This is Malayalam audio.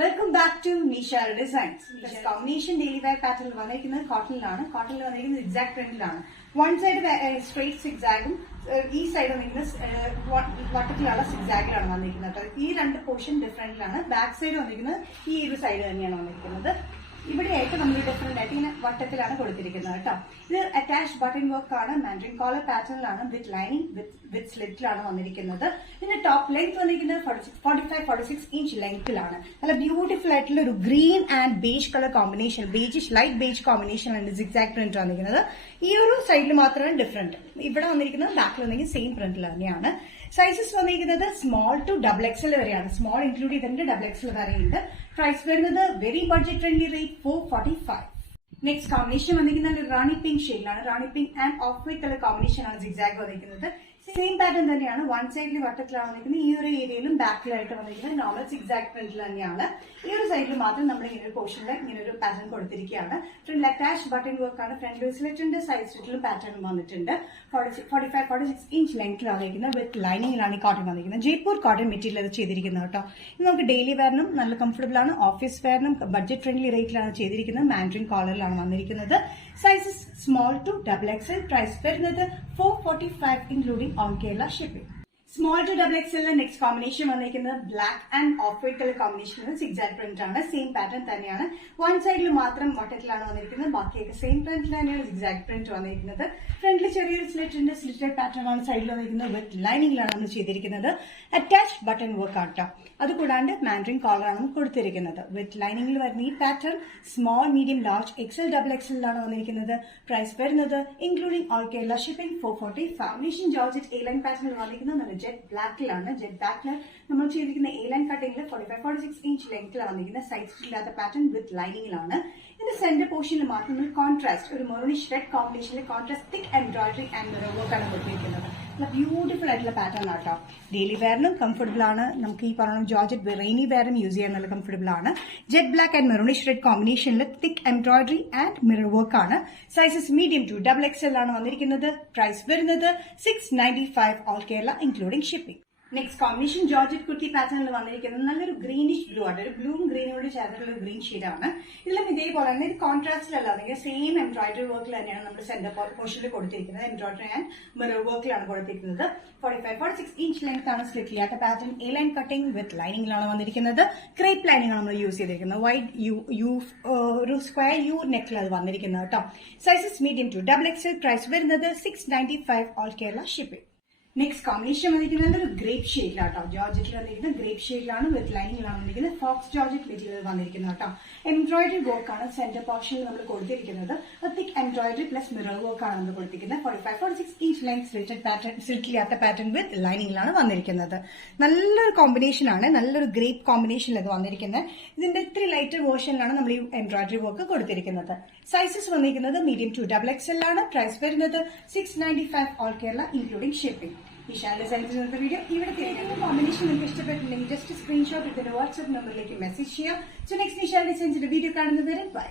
Welcome back to Nishara designs. Combination daily wear pattern വന്നിരിക്കുന്നത് കോട്ടണിലാണ്. കോട്ടണിൽ വന്നിരിക്കുന്നത് സിഗ്സാഗ് പ്രിന്റിലാണ്. വൺ സൈഡ് സ്ട്രെയിറ്റ് സിഗ്സാഗും ഈ സൈഡ് വന്നിരിക്കുന്നത് വട്ടത്തിലുള്ള സിഗ്സാഗിലാണ് വന്നിരിക്കുന്നത്. ഈ രണ്ട് പോർഷൻ ഡിഫറെന്റിലാണ്. ബാക്ക് സൈഡ് വന്നിരിക്കുന്നത് ഈ ഒരു സൈഡ് തന്നെയാണ് വന്നിരിക്കുന്നത്. ഇവിടെയായിട്ട് നമ്മൾ ഡിഫറെന്റ് ആയിട്ട് ഇങ്ങനെ വട്ടത്തിലാണ് കൊടുത്തിരിക്കുന്നത് കേട്ടോ. ഇത് അറ്റാച്ച് ബട്ടൺ വർക്ക് ആണ്. മാൻഡ്രിൻ കോളർ പാറ്റേണിലാണ് വിത്ത് ലൈനിങ് വിത്ത് സ്ലിറ്റിലാണ് വന്നിരിക്കുന്നത്. ഇതിന്റെ ടോപ്പ് ലെങ്ത് വന്നിരിക്കുന്നത് 45-46 ഇഞ്ച് ലെങ്ത്തിലാണ്. നല്ല ബ്യൂട്ടിഫുൾ ആയിട്ടുള്ള ഒരു green and beige colour combination, beigish light beige കോമ്പിനേഷനാണ് സിഗ്സാഗ് പ്രിന്റ് വന്നിരിക്കുന്നത്. ഈ ഒരു സൈഡിൽ മാത്രമാണ് ഡിഫറെന്റ്. ഇവിടെ വന്നിരിക്കുന്നത് ബാക്കിൽ വന്നിരിക്കുന്നത് സെയിം പ്രിന്റിൽ തന്നെയാണ്. സൈസസ് വന്നിരിക്കുന്നത് സ്മോൾ ടു ഡബിൾ എക്സൽ വരെയാണ്. സ്മോൾ ഇൻക്ലൂഡ് ചെയ്തിട്ടുണ്ട്, ഡബിൾ എക്സൽ വരെയുണ്ട്. പ്രൈസ് വരുന്നത് very budget friendly rate 445. Next combination വന്നിരിക്കുന്നത് റാണി പിങ്ക് ഷെയ്ഡിലാണ്. Rani pink and off white colour combination ആണ് സിഗ്സാഗ് വന്നിരിക്കുന്നത്. സെയിം പാറ്റേൺ തന്നെയാണ്. വൺ സൈഡിൽ വട്ടത്തിലാണ് വന്നിരിക്കുന്നത്. ഈ ഒരു ഏരിയയിലും ബാക്കിലായിട്ട് വന്നിരിക്കുന്നത് നോർമൽ സിഗ്സാഗ് പ്രിന്റിൽ തന്നെയാണ്. ഈ ഒരു സൈഡിൽ മാത്രം നമ്മൾ ഇങ്ങനെ ഒരു പോർഷനിൽ ഇങ്ങനെ ഒരു പാറ്റേൺ കൊടുത്തിരിക്കുകയാണ്. ഫ്രണ്ടിൽ അറ്റാച്ച് ബട്ടൺ വർക്ക് ആണ്. ഫ്രണ്ട് ലൂസിലിട്ടുണ്ട്, സൈഡ് സ്ലിറ്റിലും പാറ്റേൺ വന്നിട്ടുണ്ട്. 45-46 ഇഞ്ച് ലെങ്ത്തിലാണ് വന്നിരിക്കുന്നത്. വിത്ത് ലൈനിങ്ങിലാണ് ഈ കോട്ടൺ വന്നിരിക്കുന്നത്. ജയ്പൂർ കോട്ടൺ മെറ്റീരിയൽ അത് ചെയ്തിരിക്കുന്നത് കേട്ടോ. ഇത് നമുക്ക് ഡെയിലി വെയറിനും നല്ല കംഫർട്ടബിൾ ആണ്. ഓഫീസ് വെയറിനും ബഡ്ജറ്റ് ഫ്രണ്ട്ലി റേറ്റിലാണ് ചെയ്തിരിക്കുന്നത്. മാൻഡ്രിൻ കോളറിലാണ് വന്നിരിക്കുന്നത്. Sizes small to double XL. Price വരുന്നത് 445 including all Kerala shipping. Small to double XL next combination വന്നിരിക്കുന്നത് black and off white colour combination zigzag print ആണ്. സെയിം പാറ്റേൺ തന്നെയാണ്. വൺ സൈഡിൽ മാത്രം വട്ടത്തിലാണ് വന്നിരിക്കുന്നത്. ബാക്കിയൊക്കെ സെയിം പ്രിന്റിൽ തന്നെയാണ് സിഗ്സാഗ് പ്രിന്റ് വന്നിരിക്കുന്നത്. ഫ്രണ്ടിൽ ചെറിയൊരു സ്ലിറ്റ് ഉണ്ട്. സ്ലിറ്റഡ് പാറ്റേൺ ആണ് സൈഡിൽ വന്നിരിക്കുന്നത്. വിത്ത് ലൈനിങ്ങിലാണ് നമ്മൾ ചെയ്തിരിക്കുന്നത്. അറ്റാച്ച് ബട്ടൺ വർക്ക് ആട്ടോ. അതുകൂടാണ്ട് മാൻഡ്രിൻ കോളറാണ് നമുക്ക് കൊടുത്തിരിക്കുന്നത്. വിത്ത് ലൈനിങ്ങിൽ വരുന്ന ഈ pattern small, medium, large, XL, double എക്സലിലാണ് വന്നിരിക്കുന്നത്. പ്രൈസ് വരുന്നത് including all Kerala shipping 445. Foundation georgette A line പാറ്റേണിൽ വന്നിരിക്കുന്നത് ജെറ്റ് ബ്ലാക്കിലാണ്. ജെറ്റ് ബ്ലാക്കിൽ നമ്മൾ ചെയ്തിരിക്കുന്ന എ ലൈൻ കട്ടിംഗിൽ 45-46 ഇഞ്ച് ലെങ്ത്തിലാണ് വന്നിരിക്കുന്നത്. സൈസ് ഇല്ലാത്ത പാറ്റേൺ വിത്ത് ലൈനിങ്ങിലാണ്. ഇതിന്റെ സെന്റർ പോർഷനിൽ മാത്രം നമ്മൾ കോൺട്രാസ്റ്റ് ഒരു മെറൂണിഷ് റെഡ് കോമ്പിനേഷനിൽ contrast thick embroidery and mirror work ആണ് കൊടുത്തിരിക്കുന്നത്. നല്ല ബ്യൂട്ടിഫുൾ ആയിട്ടുള്ള പാറ്റേൺ ആട്ടോ. ഡെയിലി വെയറിനും കംഫർട്ടബിൾ ആണ്. നമുക്ക് ഈ പറഞ്ഞ ജോർജറ്റ് റെയിനി വെയറും യൂസ് ചെയ്യാൻ നല്ല കംഫർട്ടബിൾ ആണ്. Jet black and maroonish red കോമ്പിനേഷനിൽ thick embroidery and mirror work ആണ്. Sizes medium to double XL ആണ് വന്നിരിക്കുന്നത്. പ്രൈസ് വരുന്നത് 695 all Kerala including shipping. Next combination georgette kurti പാറ്റേണിൽ വന്നിരിക്കുന്നത് നല്ലൊരു ഗ്രീനിഷ് ബ്ലൂ ആണ്. ഒരു ബ്ലൂവും ഗ്രീനോട് ചേർന്നിട്ടുള്ള ഒരു ഗ്രീൻ ഷെയ്ഡാണ്. ഇതിലും ഇതേപോലെ തന്നെ ഇത് കോൺട്രാസ്റ്റിലല്ല, അല്ലെങ്കിൽ സെയിം എംബ്രോയിഡറി വർക്കിൽ തന്നെയാണ് നമ്മൾ സെന്റർ പോർഷനിൽ കൊടുത്തിരിക്കുന്നത്. എംബ്രോയിഡറി ആൻഡ് മിറർ വർക്കിലാണ് കൊടുത്തിരിക്കുന്നത്. 45-46 ഇഞ്ച് ലെങ്ത് ആണ്. സ്ലിറ്റ് ചെയ്യാത്ത പാറ്റേൺ എ ലൈൻ കട്ടിംഗ് വിത്ത് ലൈനിങ്ങിലാണ് വന്നിരിക്കുന്നത്. ക്രേപ്പ് ലൈനിങ് ആണ് നമ്മൾ യൂസ് ചെയ്തിരിക്കുന്നത്. വൈഡ് ഒരു സ്ക്വയർ യു നെക്കിൽ അത് വന്നിരിക്കുന്നത് കേട്ടോ. Sizes medium to double XL. Price വരുന്നത് 695 all Kerala shipping. Next combination വന്നിരിക്കുന്നത് ഒരു ഗ്രേപ്പ് ഷെയ്ഡിലാട്ടോ. ജോർജറ്റിൽ വന്നിരിക്കുന്നത് ഗ്രേപ്പ് ഷെയ്ഡിലാണ്. വിത്ത് ലൈനിങ്ങിലാണ് വന്നിരിക്കുന്നത്. ഫോക്സ് ജോർജറ്റ് മെറ്റീരിയൽ വന്നിരിക്കുന്നത് കേട്ടോ. എംബ്രോയിഡറി വർക്ക് ആണ് സെന്റർ പോർഷനിൽ നമ്മൾ കൊടുത്തിരിക്കുന്നത്. Thick embroidery plus mirror work ആണ് നമ്മൾ കൊടുത്തിരിക്കുന്നത്. 45-46 ഇഞ്ച് ലെങ്ത് സ്ലിറ്റില്ലാത്ത പാറ്റേൺ വിത്ത് ലൈനിങ്ങിലാണ് വന്നിരിക്കുന്നത്. നല്ലൊരു കോമ്പിനേഷൻ ആണ്. നല്ലൊരു ഗ്രേപ്പ് കോമ്പിനേഷനിൽ ഇത് വന്നിരിക്കുന്നത്. ഇതിന്റെ ഇത്തിരി ലൈറ്റർ വേർഷനിലാണ് നമ്മൾ ഈ എംബ്രോയിഡറി വർക്ക് കൊടുത്തിരിക്കുന്നത്. സൈസസ് വന്നിരിക്കുന്നത് മീഡിയം ടു ഡബിൾ എക്സൽ ആണ്. പ്രൈസ് വരുന്നത് 695 all Kerala including shipping. Nishara designs ഇന്നത്തെ വീഡിയോ ഇവിടെ തിരിക്കുന്ന കോമ്പിനേഷൻ നിങ്ങൾക്ക് ഇഷ്ടപ്പെട്ടില്ലെങ്കിൽ ജസ്റ്റ് സ്ക്രീൻഷോട്ട് എടുത്തിട്ട് വാട്സ്ആപ്പ് നമ്പറിലേക്ക് മെസ്സേജ് ചെയ്യാം. സോ നെക്സ്റ്റ് നിഷാര ഡിസൈൻസിന്റെ വീഡിയോ കാണുന്നത് വരെ ബൈ.